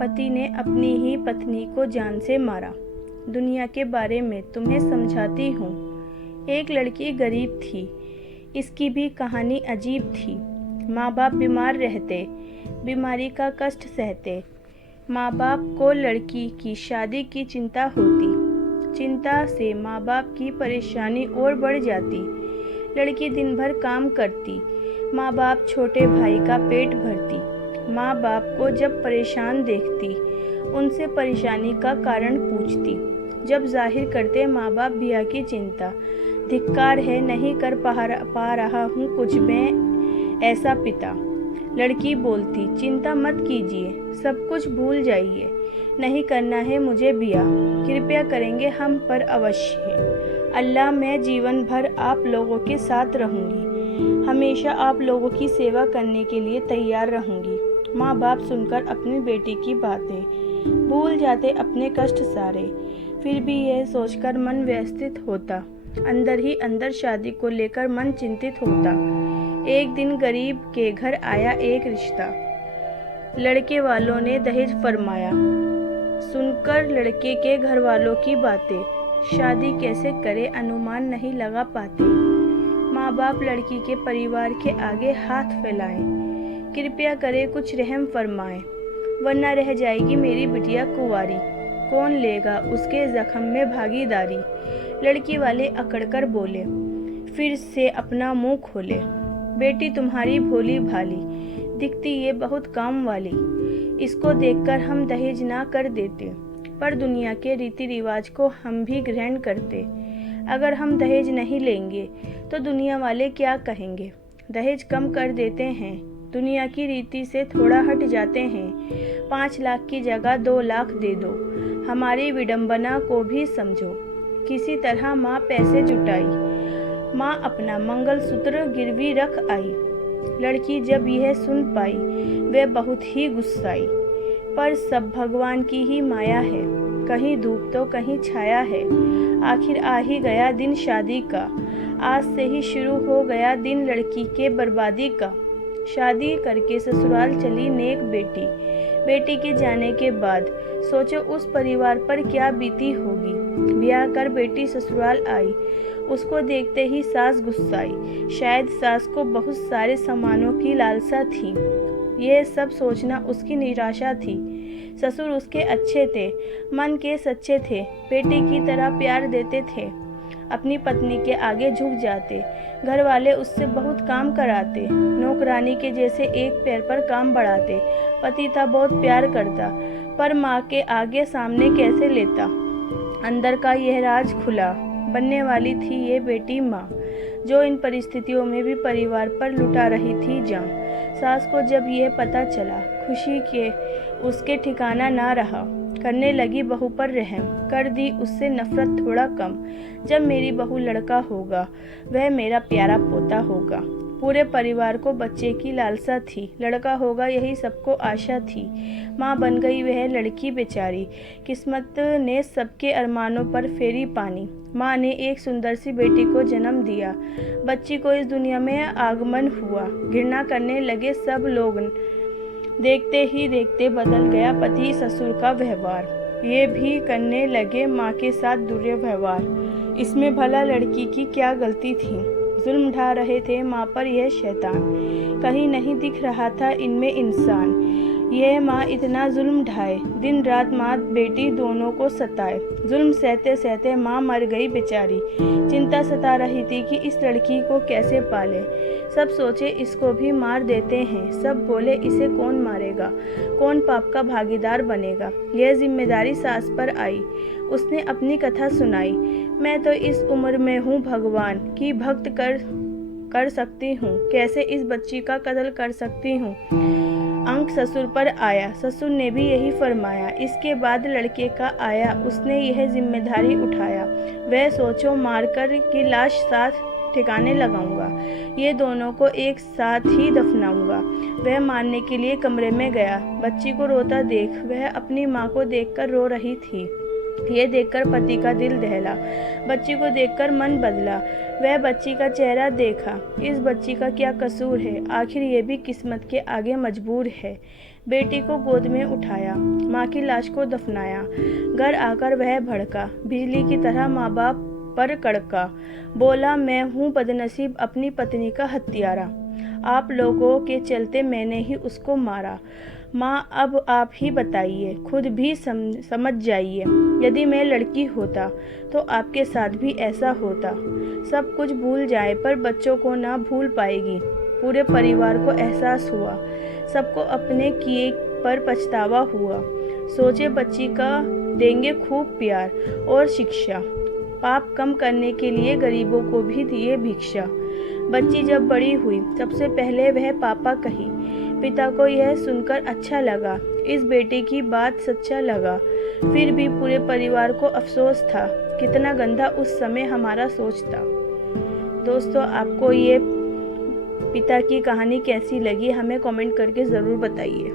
पति ने अपनी ही पत्नी को जान से मारा। दुनिया के बारे में तुम्हें समझाती हूँ। एक लड़की गरीब थी, इसकी भी कहानी अजीब थी। माँ बाप बीमार रहते, बीमारी का कष्ट सहते। माँ बाप को लड़की की शादी की चिंता होती। चिंता से माँ बाप की परेशानी और बढ़ जाती। लड़की दिन भर काम करती, माँ बाप छोटे भाई का पेट भरती। माँ बाप को जब परेशान देखती, उनसे परेशानी का कारण पूछती। जब जाहिर करते माँ बाप ब्याह की चिंता, धिक्कार है नहीं कर पा रहा हूँ कुछ मैं ऐसा पिता। लड़की बोलती, चिंता मत कीजिए, सब कुछ भूल जाइए, नहीं करना है मुझे ब्याह, कृपया करेंगे हम पर अवश्य। अल्लाह मैं जीवन भर आप लोगों के साथ रहूँगी, हमेशा आप लोगों की सेवा करने के लिए तैयार रहूँगी। माँ बाप सुनकर अपनी बेटी की बातें भूल जाते अपने कष्ट सारे। फिर भी यह सोचकर मन व्यथित होता, अंदर ही अंदर शादी को लेकर मन चिंतित होता। एक दिन गरीब के घर आया एक रिश्ता, लड़के वालों ने दहेज फरमाया। सुनकर लड़के के घर वालों की बातें, शादी कैसे करे अनुमान नहीं लगा पाते। माँ बाप लड़की के परिवार के आगे हाथ फैलाएं, कृपया करे कुछ रहम फरमाएं, वरना रह जाएगी मेरी बिटिया कुंवारी, कौन लेगा उसके जख्म में भागीदारी। लड़की वाले अकड़कर बोले, फिर से अपना मुंह खोले, बेटी तुम्हारी भोली भाली दिखती ये बहुत काम वाली, इसको देखकर हम दहेज ना कर देते, पर दुनिया के रीति रिवाज को हम भी ग्रहण करते। अगर हम दहेज नहीं लेंगे तो दुनिया वाले क्या कहेंगे। दहेज कम कर देते हैं, दुनिया की रीति से थोड़ा हट जाते हैं। 5 लाख की जगह 2 लाख दे दो, हमारी विडंबना को भी समझो। किसी तरह माँ पैसे जुटाई, माँ अपना मंगलसूत्र गिरवी रख आई। लड़की जब यह सुन पाई वह बहुत ही गुस्साई, पर सब भगवान की ही माया है, कहीं धूप तो कहीं छाया है। आखिर आ ही गया दिन शादी का, आज से ही शुरू हो गया दिन लड़की के बर्बादी का। शादी करके ससुराल चली नेक बेटी, बेटी के जाने के बाद सोचो उस परिवार पर क्या बीती होगी। ब्याह कर बेटी ससुराल आई, उसको देखते ही सास गुस्साई। शायद सास को बहुत सारे सामानों की लालसा थी, यह सब सोचना उसकी निराशा थी। ससुर उसके अच्छे थे, मन के सच्चे थे, बेटी की तरह प्यार देते थे, अपनी पत्नी के आगे झुक जाते। घर वाले उससे बहुत काम कराते, नौकरानी के जैसे एक पैर पर काम बढ़ाते। पति था बहुत प्यार करता, पर माँ के आगे सामने कैसे लेता। अंदर का यह राज खुला, बनने वाली थी ये बेटी माँ, जो इन परिस्थितियों में भी परिवार पर लुटा रही थी जान। सास को जब यह पता चला, खुशी के उसके ठिकाना ना रहा, करने लगी बहू पर रहम, कर दी उससे नफरत थोड़ा कम। जब मेरी बहू लड़का होगा, वह मेरा प्यारा पोता होगा। पूरे परिवार को बच्चे की लालसा थी, लड़का होगा यही सबको आशा थी। माँ बन गई वह लड़की बेचारी, किस्मत ने सबके अरमानों पर फेरी पानी। माँ ने एक सुंदर सी बेटी को जन्म दिया, बच्ची को इस दुनिया में आगमन हुआ। घृणा करने लगे सब लोग, देखते ही देखते बदल गया पति ससुर का व्यवहार, ये भी करने लगे माँ के साथ दुर्व्यवहार। इसमें भला लड़की की क्या गलती थी, जुल्म ढा रहे थे माँ पर यह शैतान, कहीं नहीं दिख रहा था इनमें इंसान। यह माँ इतना जुल्म ढाए, दिन रात माँ बेटी दोनों को सताए। जुल्म सहते सहते माँ मर गई बेचारी। चिंता सता रही थी कि इस लड़की को कैसे पाले। सब सोचे इसको भी मार देते हैं, सब बोले इसे कौन मारेगा, कौन पाप का भागीदार बनेगा। यह जिम्मेदारी सास पर आई, उसने अपनी कथा सुनाई। मैं तो इस उम्र में हूँ भगवान की भक्त कर सकती हूँ, कैसे इस बच्ची का कत्ल कर सकती हूँ। अंक ससुर पर आया, ससुर ने भी यही फरमाया। इसके बाद लड़के का आया, उसने यह जिम्मेदारी उठाया। वह सोचो मारकर की लाश साथ ठिकाने लगाऊंगा, ये दोनों को एक साथ ही दफनाऊंगा। वह मारने के लिए कमरे में गया, बच्ची को रोता देख वह अपनी माँ को देखकर रो रही थी। ये देखकर पति का दिल दहला, बच्ची को देखकर मन बदला। वह बच्ची का चेहरा देखा, इस बच्ची का क्या कसूर है, आखिर ये भी किस्मत के आगे मजबूर है। बेटी को गोद में उठाया, माँ की लाश को दफनाया। घर आकर वह भड़का, बिजली की तरह माँ बाप पर कड़का। बोला, मैं हूँ बदनसीब अपनी पत्नी का हत्यारा, आप लोगों के चलते मैंने ही उसको मारा। माँ अब आप ही बताइए, खुद भी समझ जाइए, यदि मैं लड़की होता तो आपके साथ भी ऐसा होता। सब कुछ भूल जाए पर बच्चों को ना भूल पाएगी। पूरे परिवार को एहसास हुआ, सबको अपने किए पर पछतावा हुआ। सोचे बच्ची का देंगे खूब प्यार और शिक्षा, पाप कम करने के लिए गरीबों को भी दिए भिक्षा। बच्ची जब बड़ी हुई सबसे पहले वह पापा कही। पिता को यह सुनकर अच्छा लगा, इस बेटे की बात सच्चा लगा। फिर भी पूरे परिवार को अफसोस था, कितना गंदा उस समय हमारा सोच था। दोस्तों, आपको ये पिता की कहानी कैसी लगी हमें कमेंट करके ज़रूर बताइए।